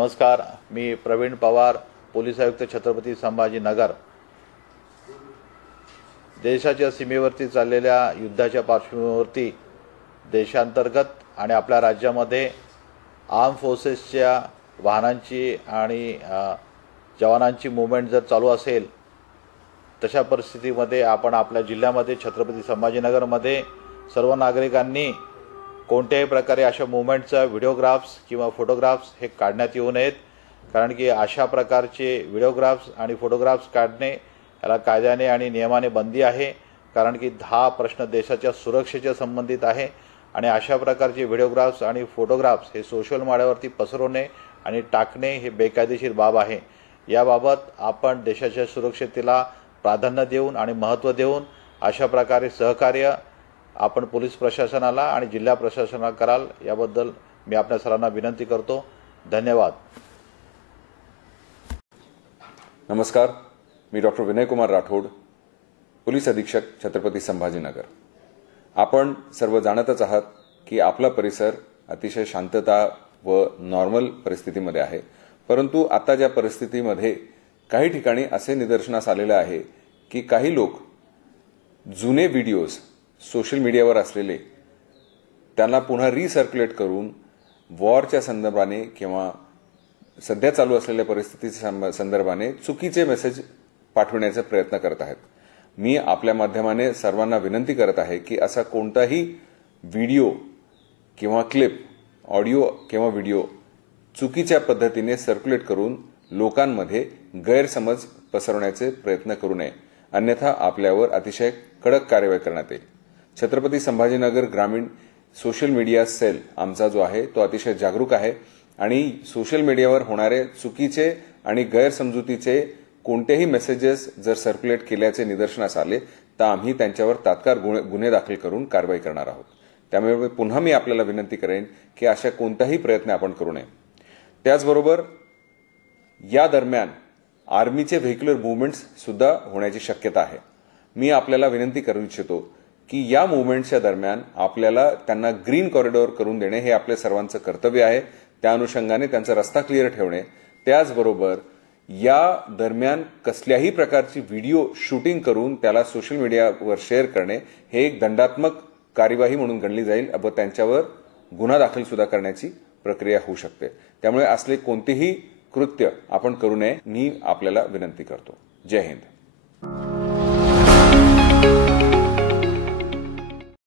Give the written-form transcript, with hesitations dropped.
नमस्कार, मी प्रवीण पवार, पोलीस आयुक्त छत्रपती संभाजीनगर। देशाच्या सीमेवरती चाललेल्या युद्धाच्या पार्श्वभूमीवरती देशांतर्गत आणि आपल्या राज्यामध्ये आर्म फोर्सेसच्या वाहनांची आणि जवानांची मूवमेंट जर चालू असेल तशा परिस्थितीमध्ये आपण आपल्या जिल्ह्यामध्ये छत्रपती संभाजीनगरमध्ये सर्व नागरिकांनी कोणत्याही प्रकारे अशा मूवमेंटचा व्हिडिओग्राफ्स किंवा फोटोग्राफ्स हे काढण्यात येऊ नयेत, कारण की अशा प्रकारचे व्हिडिओग्राफ्स आणि फोटोग्राफ्स काढणे याला कायद्याने आणि नियमाने बंदी आहे, कारण की हा प्रश्न देशाच्या सुरक्षेच्या संबंधित आहे आणि अशा प्रकारचे व्हिडिओग्राफ्स आणि फोटोग्राफ्स हे सोशल मीडियावरती पसरवणे आणि टाकणे हे बेकायदेशीर बाब आहे। याबाबत आपण देशाच्या सुरक्षेला प्राधान्य देऊन आणि महत्त्व देऊन अशा प्रकारे सहकार्य आपण पोलीस प्रशासनाला आणि जिल्हा प्रशासनाला कराल, याबद्दल मी आपल्या सर्वांना विनंती करतो। धन्यवाद। नमस्कार, मी डॉक्टर विनय कुमार राठोड, पोलीस अधीक्षक छत्रपती संभाजीनगर। आपण सर्व जाणतच आहात की आपला परिसर अतिशय शांतता व नॉर्मल परिस्थितीमध्ये आहे, परंतु आता ज्या परिस्थितीमध्ये काही ठिकाणी असे निदर्शनास आलेले आहे की काही लोक जुने व्हिडिओज सोशल मीडियावर असलेले त्यांना पुन्हा रिसर्क्युलेट करून वॉरच्या संदर्भाने किंवा सध्या चालू असलेल्या परिस्थितीच्या संदर्भाने चुकीचे मेसेज पाठवण्याचा प्रयत्न करत आहेत। मी आपल्या माध्यमाने सर्वांना विनंती करत आहे की असा कोणताही व्हिडिओ किंवा क्लिप, ऑडिओ किंवा व्हिडिओ चुकीच्या पद्धतीने सर्क्युलेट करून लोकांमध्ये गैरसमज पसरवण्याचे प्रयत्न करू नये, अन्यथा आपल्यावर अतिशय कडक कारवाई करण्यात येईल। छत्रपती संभाजीनगर ग्रामीण सोशल मीडिया सेल आमचा जो आहे तो अतिशय जागरूक आहे आणि सोशल मीडियावर होणारे चुकीचे आणि गैरसमजुतीचे कोणतेही मेसेजेस जर सर्क्युलेट केल्याचे निदर्शनास आले तर आम्ही त्यांच्यावर तात्काळ गुन्हे दाखल करून कारवाई करणार आहोत। त्यामुळे पुन्हा मी आपल्याला विनंती करेन की अशा कोणताही प्रयत्न आपण करू नये। त्याचबरोबर या दरम्यान आर्मीचे व्हेक्युलर मूव्हमेंट्स सुद्धा होण्याची शक्यता आहे। मी आपल्याला विनंती करू इच्छितो की या मूव्हमेंटच्या दरम्यान आपल्याला त्यांना ग्रीन कॉरिडॉर करून देणे हे आपल्या सर्वांचं कर्तव्य आहे। त्या अनुषंगाने त्यांचा रस्ता क्लिअर ठेवणे, त्याचबरोबर या दरम्यान कसल्याही प्रकारची व्हिडिओ शूटिंग करून त्याला सोशल मीडियावर शेअर करणे हे एक दंडात्मक कार्यवाही म्हणून गणली जाईल व त्यांच्यावर गुन्हा दाखल सुद्धा करण्याची प्रक्रिया होऊ शकते। त्यामुळे असले कोणतेही कृत्य आपण करू नये, मी आपल्याला विनंती करतो। जय हिंद।